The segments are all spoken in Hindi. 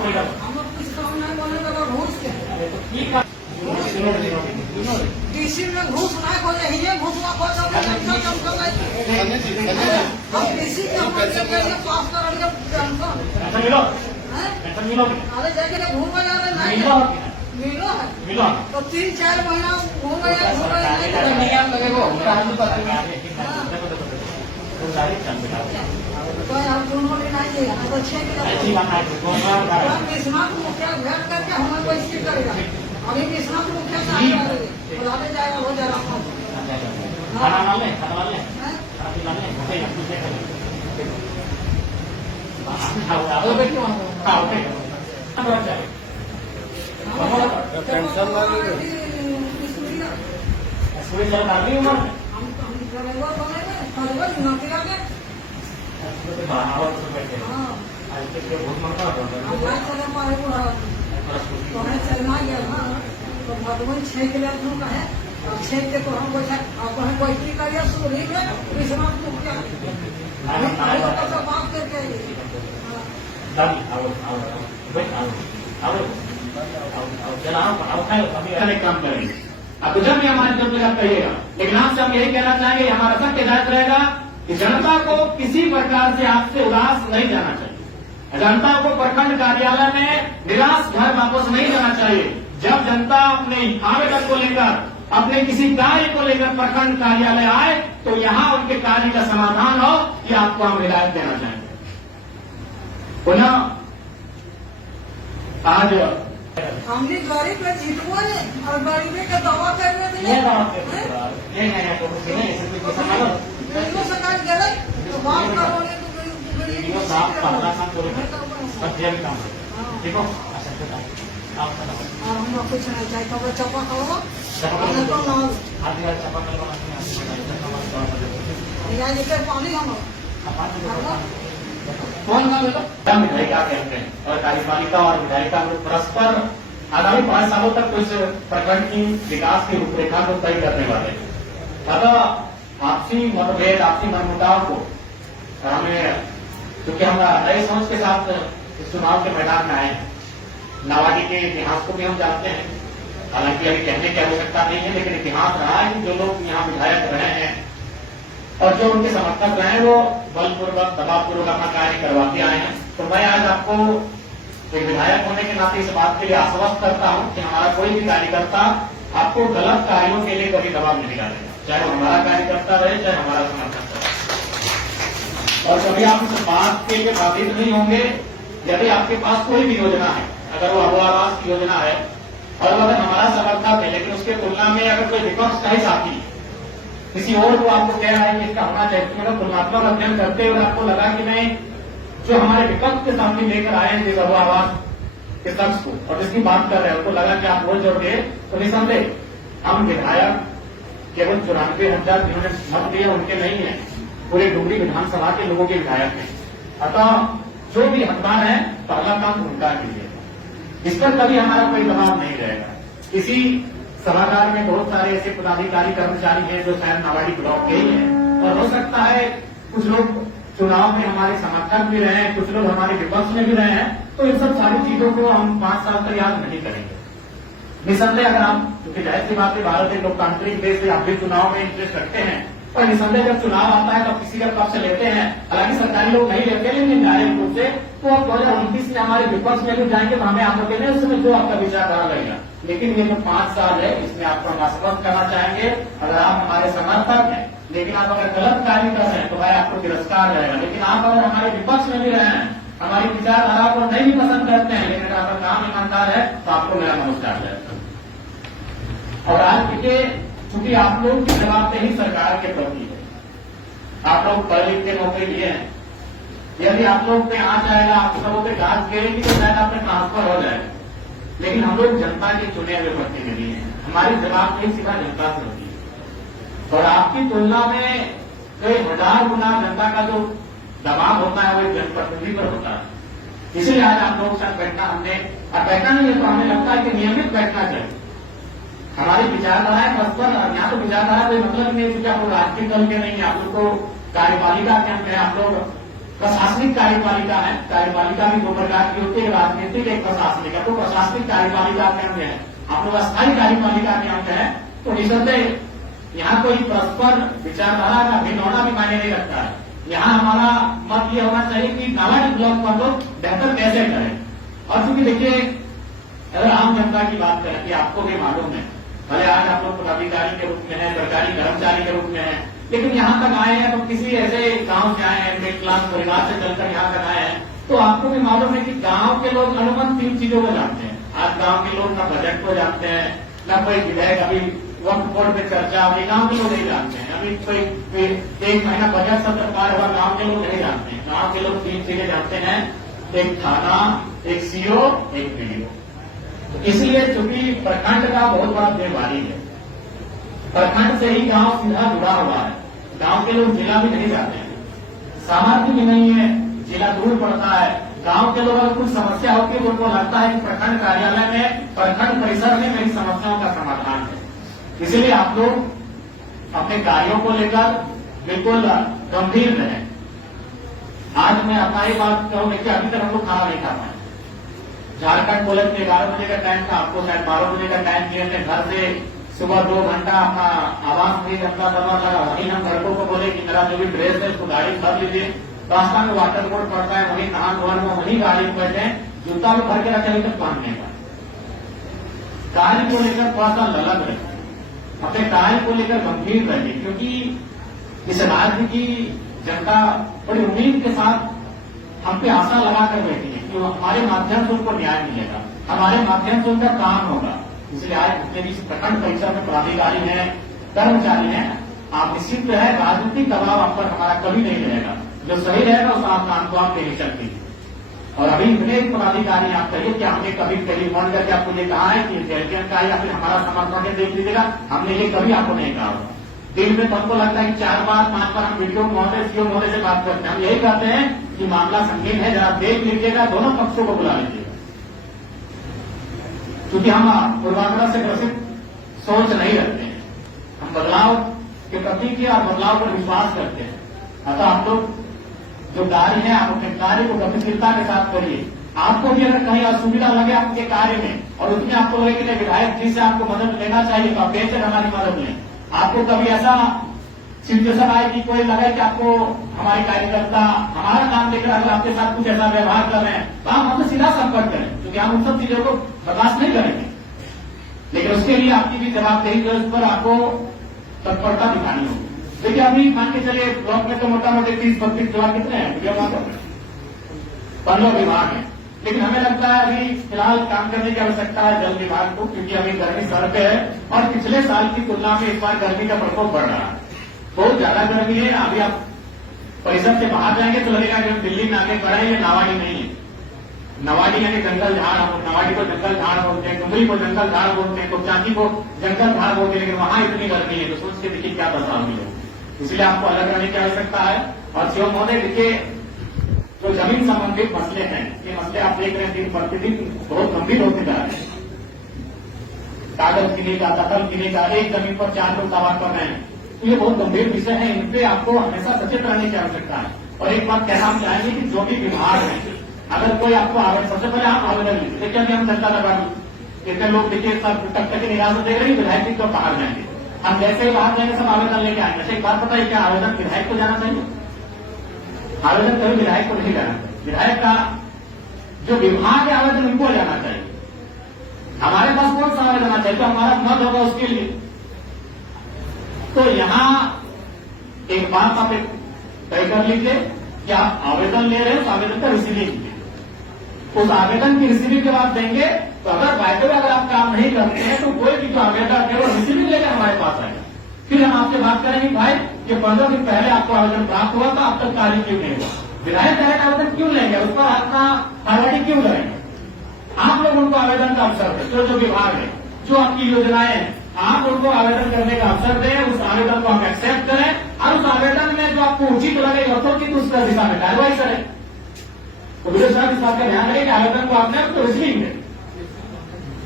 हम लोग कुछ काम नहीं बोले तो घूस के डीसी में घूस ना खोजे ही घूसवा खोजो हम डीसी के हम पास करेंगे अरे जाके घूम जा रहे नहीं मिलो है तो 3-4 महीना घूम गया तो आप दोनों दिन आइए तो 6 विश्वनाथ मुखिया भेंट करके हमें कोई स्थिर करेगा अभी विश्वनाथ मुखिया बुलाने जाएगा हो जा रहा चलना गया तो भगवान 6 के लिए का है 6 के तो हम कोई करिए सूरी में विश्वनाथ मुखिया बात करके काम करेंगे आपको जब भी हमारे जब आप कहिएगा, लेकिन आपसे हम यही कहना चाहेंगे, हमारा सख्त हिदायत रहेगा कि जनता को किसी प्रकार से आपसे उदास नहीं जाना चाहिए। जनता को प्रखंड कार्यालय में निराश घर वापस नहीं जाना चाहिए। जब जनता अपने आवेदन को लेकर, अपने किसी कार्य को लेकर प्रखंड कार्यालय आए तो यहाँ उनके कार्य का समाधान हो, ये आपको हम हिदायत देना चाहेंगे। पुनः आज हमने गरीब में जीतवा है और गरीबी का दवा करने सरकार गलत तो बात करोगे देखो हम लोग कुछ नहीं चाहिए तो चपा करो पानी हम कौन सा विधायिका कहते हैं और कार्यपालिका और विधायिका लोग परस्पर आगामी 5 सालों तक कुछ प्रखंड की विकास की रूपरेखा को तय करने वाले हैं। अतः आपसी मतभेद, आपसी मनमुटाव को हमें, क्योंकि हम नए सोच के साथ इस चुनाव के मैदान में आए हैं। नावाडी के इतिहास को भी हम जानते हैं, हालांकि अभी कहने की आवश्यकता नहीं है, लेकिन इतिहास रहा है कि जो लोग यहाँ विधायक रहे हैं और जो उनके समर्थक रहे हैं वो बलपूर्वक, दबावपूर्वक अपना कार्य करवाते आए हैं। तो मैं आज आपको एक विधायक होने के नाते इस बात के लिए आश्वस्त करता हूं कि हमारा कोई भी कार्यकर्ता आपको गलत कार्यों के लिए कभी दबाव नहीं डालेगा, चाहे वो हमारा कार्यकर्ता रहे, चाहे हमारा समर्थक रहे। और कभी आप इस बात के लिए बाधित नहीं होंगे यदि आपके पास कोई भी योजना है, अगर वो अबो आवास की योजना है और अगर हमारा समर्थक है, लेकिन उसके तुलना में अगर कोई विपक्ष का ही साथी किसी और को आपको कह रहा है कि इसका होना चाहिए, मतलब तुलनात्मक अध्ययन करते हुए आपको लगा कि नहीं, जो हमारे विपक्ष के सामने लेकर आए हैं जिस अबो आवास के शख्स को और जिसकी बात कर रहे हैं, उनको लगा कि आप वोट जोड़ दिए, तो निसंदेह हम विधायक केवल 94,000 जिन्होंने मत दिए उनके नहीं है, पूरे डुमरी विधानसभा के लोगों के विधायक हैं। अतः जो भी हकदार है पहला काम उनका कीजिए, इस पर कभी हमारा कोई दबाव नहीं रहेगा। इसी सभागार में बहुत सारे ऐसे पदाधिकारी कर्मचारी हैं जो शायद नावाडी ब्लॉक के ही हैं, और हो सकता है कुछ लोग चुनाव में हमारे समर्थक भी रहे हैं, कुछ लोग हमारे विपक्ष में भी रहे हैं, तो इन सब सारी चीजों को हम 5 साल तक याद नहीं करेंगे। निसंदेह अगर आप, क्योंकि जाहिर सी बात है भारत एक लोकतांत्रिक देश है, आप भी चुनाव में इंटरेस्ट रखते हैं, और निसंदेह जब चुनाव आता है तो किसी का पक्ष लेते हैं, हालांकि सरकारी लोग नहीं लेते, लेकिन न्यायिक रूप से तो आप 2029 में हमारे विपक्ष में भी जाएंगे तो हमें आप लोग कहते हैं उसमें जो आपका विचारधारा लगेगा। लेकिन ये जो 5 साल है इसमें आपको हम आश्वस्त करना चाहेंगे, अगर आप हमारे समर्थक हैं लेकिन आप अगर गलत कार्य कर रहे हैं तो भाई आपको तिरस्कार रहेगा, लेकिन आप अगर हमारे विपक्ष में भी रहे हैं, हमारी विचारधारा को नहीं भी पसंद करते हैं, लेकिन अगर आपका काम ईमानदार है तो आपको मेरा नमस्कार रहेगा। और आज देखिए, चूंकि आप लोग की जवाबदेही सरकार के प्रति है, आप लोग पढ़ लिख के नौकरी लिए हैं, यदि आप लोग पे आ जाएगा, आप सबों पे घास गिरेगी तो शायद आप में ट्रांसफर हो जाएगा, लेकिन हम लोग जनता के चुने हुए प्रतिनिधि हैं, हमारी जवाबदेही सीधा जनता से होती है। और आपकी तुलना में कई 1000 गुना जनता का जो दबाव होता है वो जनप्रतिनिधि पर होता है। इसीलिए आज आप लोगों के साथ बैठना हमने, और बैठना नहीं है तो हमें लगता है कि नियमित बैठना चाहिए। हमारी विचारधाराएं परस्पर, यहाँ तो विचारधारा कोई मतलब नहीं है, क्योंकि आप लोग राजनीतिक दल के नहीं है, आप लोग को कार्यपालिका के अंदर, आप लोग प्रशासनिक कार्यपालिका है। कार्यपालिका भी दो प्रकार की होती है, राजनीतिक एक प्रशासनिक है। तो प्रशासनिक कार्यपालिका के अंग है, आप लोग अस्थायी कार्यपालिका के अंग है। तो निसंदेह यहाँ कोई परस्पर विचारधारा का भिन्न होना भी मायने नहीं रखता है। यहाँ हमारा मत ये होना चाहिए कि नालागढ़ ब्लॉक को हम लोग बेहतर कैसे करें। और चूंकि देखिए, अगर आम जनता की बात करें कि आपको भी मालूम है, भले आज आप लोग पदाधिकारी के रूप में है, सरकारी कर्मचारी के रूप में है, लेकिन यहाँ तक आए हैं तो किसी ऐसे गांव से आए हैं, मिडिल क्लास परिवार से चलकर यहाँ तक आए हैं, तो आपको भी मालूम है कि गांव के लोग अनुमन 3 चीजों को जानते हैं। आज गांव के लोग ना बजट को जानते हैं, न कोई विधेयक अभी वक्त बोर्ड में चर्चा अभी गांव के लोग नहीं जानते हैं। अभी कोई 1 महीना बजट सत्र पार हुआ, गांव के लोग नहीं जानते हैं। गांव के लोग 3 चीजें जानते हैं, एक थाना, एक सीओ, एक बीडीओ। तो इसलिए चूंकि प्रखंड का बहुत बड़ा जिम्मेवारी है, प्रखंड से ही गांव सीधा जुड़ा हुआ है। गांव के लोग जिला भी नहीं जाते हैं, सामर्थ्य भी नहीं है, जिला दूर पड़ता है। गांव के लोग अगर कुछ समस्या होती है तो उनको लगता है कि प्रखंड कार्यालय में, प्रखंड परिसर में मेरी समस्याओं का समाधान है। इसलिए आप लोग अपने कार्यों को लेकर बिल्कुल गंभीर रहें। आज मैं अपना ही बात कहूँ कि अभी तक हम लोग खाना नहीं खा पाए। झारखंड पुलिस ने 11 बजे का टाइम था, आपको शायद 12 बजे का टाइम दिए थे। घर से सुबह 2 घंटा अपना आवास नहीं जनता दवा लगा। वहीं हम लड़कों को बोले कि मेरा जो भी ड्रेस है उसको गाड़ी भर लीजिए, रास्ता में वाटर बोर्ड पड़ता है, वहीं नहा धोने में वहीं गाड़ी में बैठे, जूता भी भर के रखे तक पहनने का। कार्य को लेकर थोड़ा सा ललग रहे, अपने कार्य को लेकर गंभीर रहिए, क्योंकि इस राज्य की जनता बड़ी उम्मीद के साथ हम पे आशा लगाकर बैठी है कि हमारे माध्यम से उनको न्याय मिलेगा, हमारे माध्यम से उनका काम होगा। इसलिए आज जितने भी प्रखंड परिसर में पदाधिकारी हैं, कर्मचारी हैं, आप निश्चित है राजनीतिक दबाव आप पर हमारा कभी नहीं रहेगा। जो सही रहेगा उस आप काम को आप नहीं सकती। और अभी इतने पदाधिकारी आप कहिए कि हमने कभी टेलीफोन करके आपको ये कहा है कि जेलकेन का या फिर हमारा समर्थन है देख लीजिएगा, हमने ये कभी आपको नहीं कहा। दिन में हमको लगता है कि 4 बार 5 बार हम वीडियो महोदय, सीओ महोदय से बात करते हैं। हम यही कहते हैं कि मामला संगीन है, जरा देख लीजिएगा, दोनों पक्षों को बुला लीजिएगा, क्योंकि हम पूर्वाग्रह से ग्रसित सोच नहीं रखते हैं। हम बदलाव के प्रति की और बदलाव पर विश्वास करते हैं। अतः आप लोग जो कार्य है, आप अपने कार्य को गतिशीलता के साथ करिए। आपको भी अगर कहीं असुविधा लगे आपके कार्य में और उसमें आपको लगे कि विधायक जी से आपको मदद लेना चाहिए, तो आप बेहतर हमारी मदद लें। आपको कभी ऐसा सिचुएशन आए कि कोई लगे कि आपको हमारे कार्यकर्ता हमारा काम लेकर अगर आपके साथ कुछ ऐसा व्यवहार कर रहे हैं, तो आप हमसे सीधा संपर्क करें, क्योंकि हम उन सब चीजों को बर्दाश्त नहीं करेंगे। लेकिन उसके लिए आपकी भी जवाबदेही जो इस पर आपको तत्परता दिखानी होगी। देखिए, अभी मान के चलिए ब्लॉक में तो मोटा मोटी 30-32 विभाग कितने हैं, 15 विभाग है। लेकिन हमें लगता है अभी फिलहाल काम करने की आवश्यकता है जल विभाग को, क्योंकि अभी गर्मी सर पे है और पिछले साल की तुलना में इस बार गर्मी का प्रकोप बढ़ रहा है। बहुत ज्यादा गर्मी है। अभी आप परिसर से बाहर जाएंगे तो लगेगा कि दिल्ली में आगे बढ़े, ये नावाडी नहीं है। नवाडी यानी जंगल झाड़, नवाडी को जंगल झाड़ बोलते हैं, डुमरी को जंगल झाड़ बोलते हैं, तो चांदी को जंगल झाड़ बोलते हैं, लेकिन वहां इतनी गर्मी है। तो सोच के देखिए क्या दशा होगी लोग। इसलिए आपको अलग रहने की आवश्यकता है। और सीओ महोदय, देखिए जो जमीन संबंधित मसले हैं, ये मसले आप देख रहे हैं दिन प्रतिदिन बहुत गंभीर होते जा रहे हैं। कागज गिने का, दखल गिने का, एक जमीन पर 4 लोग दावा कर रहे हैं, तो ये बहुत गंभीर विषय है। इन पे आपको हमेशा सचेत रहने की आवश्यकता है। और एक बात कहना हम चाहेंगे कि जो भी विभाग है, अगर कोई आपको आवेदन, सबसे पहले आप आवेदन लीजिए। देखिए अभी हम जनता दरबार कितने लोग देखिए सब तक तक निराश देख रहे हैं, विधायक जी को बाहर जाएंगे। हम जैसे ही बाहर जाएंगे सब आवेदन लेके आएंगे। एक बात पता है क्या, आवेदन विधायक को जाना चाहिए? आवेदन कभी विधायक को नहीं जाना चाहिए। विधायक का जो विभाग है आवेदन उनको जाना चाहिए। हमारे पास कौन सा आवेदन आना चाहिए, तो हमारा मत होगा उसके लिए। तो यहां एक बात आप तय कर लीजिए कि आप आवेदन ले रहे हैं, तो आवेदन का रिसीविंग कीजिए। उस आवेदन की रिसीविंग के बाद देंगे, तो अगर बाय अगर आप काम नहीं करते हैं तो कोई भी जो आवेदन है वो रिसीविंग लेकर हमारे पास आएगा। फिर हम आपसे बात करेंगे, भाई ये 15 दिन पहले आपको आवेदन प्राप्त हुआ था, अब तक कार्य क्यों नहीं हुआ? विधायक डायरेक्ट आवेदन क्यों लेंगे, उस पर आपका फॉरवर्डिंग क्यों करेंगे? आप लोग उनको आवेदन का अवसर दें। जो विभाग है, जो आपकी योजनाएं हैं, आप उनको आवेदन करने का अवसर दें। उस आवेदन को आप एक्सेप्ट करें और उस आवेदन में जो आपको उचित लगे यथोचित उस दिशा में कार्रवाई करें। तो विजय साहब इस बात का ध्यान रखें कि आवेदन को आपने उसको रिसीविंग दें।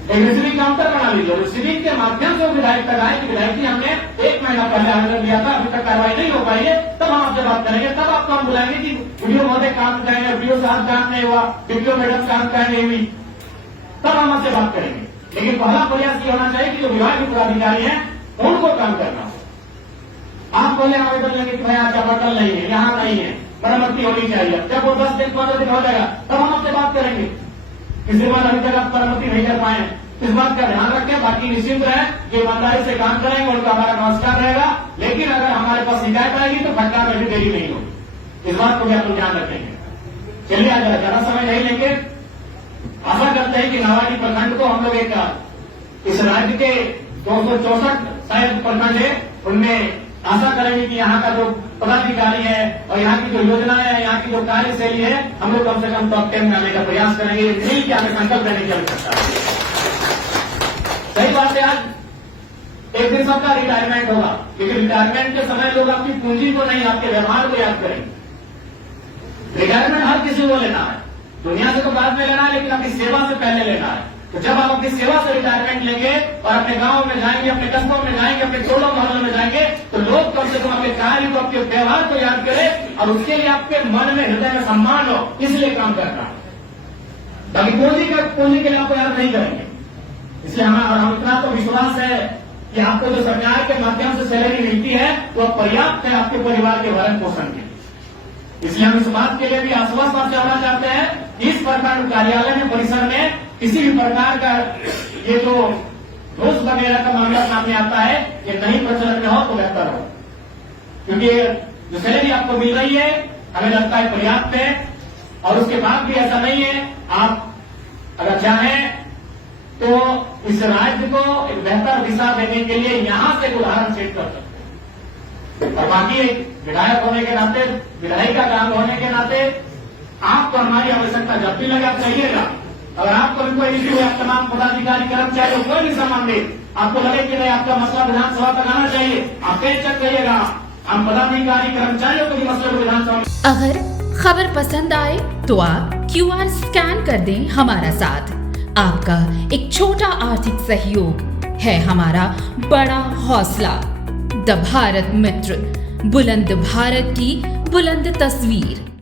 एक रिसीविंग काउंटर बना लीजिए, रिसीविंग के माध्यम से विधायक तक आए कि विधायक जी हमने 1 महीना पहले आवेदन दिया था, अभी तक कार्रवाई नहीं हो पाई है, तब हम आपसे बात करेंगे, तब आपको हम बुलाएंगे कि वीडियो महोदय काम करेंगे, वीडियो साहब काम नहीं हुआ, वीडियो मैडम काम नहीं हुई, तब हम आपसे बात करेंगे। लेकिन पहला प्रयास ये होना चाहिए कि जो विभाग के पदाधिकारी हैं उनको काम करना हो। आप पहले आवेदन लेंगे कि भाई आपका बटन नहीं है, यहाँ नहीं है, मरम्मती होनी चाहिए, जब वो 10 दिन 15 दिन हो जाएगा तब हम आपसे बात करेंगे। इसके बाद अभी तक आप मरम्मती नहीं कर पाए, इस बात का ध्यान रखें। बाकी निश्चिंत रहे कि ईमानदारी से काम करेंगे, उनका हमारा नमस्कार रहेगा। लेकिन अगर हमारे पास शिकायत आएगी तो घटना में भी देरी नहीं होगी, इस बात को भी आप लोग ध्यान रखेंगे। चलिए आज ज्यादा समय नहीं लेंगे, आशा करते हैं कि नावाजी प्रखंड को हम लोग एक इस राज्य के 264 शायद प्रखंड है, उनमें आशा करेंगे कि यहाँ का जो पदाधिकारी है और यहाँ की जो योजनाएं है, यहाँ की जो कार्यशैली है, हम लोग कम से कम टॉप 10 में आने का प्रयास करेंगे। मिल के हमें संकल्प लेने की आवश्यकता है। सही बात है, आज एक दिन सबका रिटायरमेंट होगा, लेकिन रिटायरमेंट के समय लोग आपकी पूंजी को नहीं, आपके व्यवहार को याद करेंगे। रिटायरमेंट हर किसी को लेना है, दुनिया से तो बाद में लेना है, लेकिन अपनी सेवा से पहले लेना है। तो जब आप अपनी सेवा से रिटायरमेंट लेंगे और अपने गांव में जाएंगे, अपने कस्बों में जाएंगे, अपने टोलों मोहल्लों में जाएंगे, तो लोग कम से कम आपके कार्य को, आपके व्यवहार को याद करें और उसके लिए आपके मन में, हृदय में सम्मान हो, इसलिए काम करना है। बाकी पूंजी के लिए आपको याद नहीं करेंगे। इसलिए हम इतना तो विश्वास है कि आपको जो सरकार के माध्यम से सैलरी मिलती है वो पर्याप्त है आपके परिवार के भरण पोषण के। इसलिए हम इस बात के लिए भी आश्वस्त आपसे होना चाहते हैं कि इस प्रखंड कार्यालय में, परिसर में किसी भी प्रकार का ये जो घूस वगैरह का मामला सामने आता है, ये नहीं प्रचलन में हो तो बेहतर हो, क्योंकि जो सैलरी आपको मिल रही है हमें लगता है पर्याप्त है। और उसके बाद भी ऐसा नहीं है, आप अगर चाहें तो इस राज्य को एक बेहतर दिशा देने के लिए यहां से उदाहरण सेट कर सकते हैं। और बाकी एक विधायक होने के नाते, विधायिका काम होने के नाते आपको हमारी आवश्यकता जब भी लगे आप कहिएगा। अगर आपको भी कोई इश्यू है, तमाम पदाधिकारी कर्मचारी कोई भी संबंधित आपको लगे कि नहीं आपका मसला विधानसभा तक आना चाहिए, आप बेशक कहिएगा। हम पदाधिकारी कर्मचारियों को भी मसले को विधानसभा। अगर खबर पसंद आए तो आप QR स्कैन कर दें हमारा साथ। आपका एक छोटा आर्थिक सहयोग है हमारा बड़ा हौसला। द भारत मित्र, बुलंद भारत की बुलंद तस्वीर।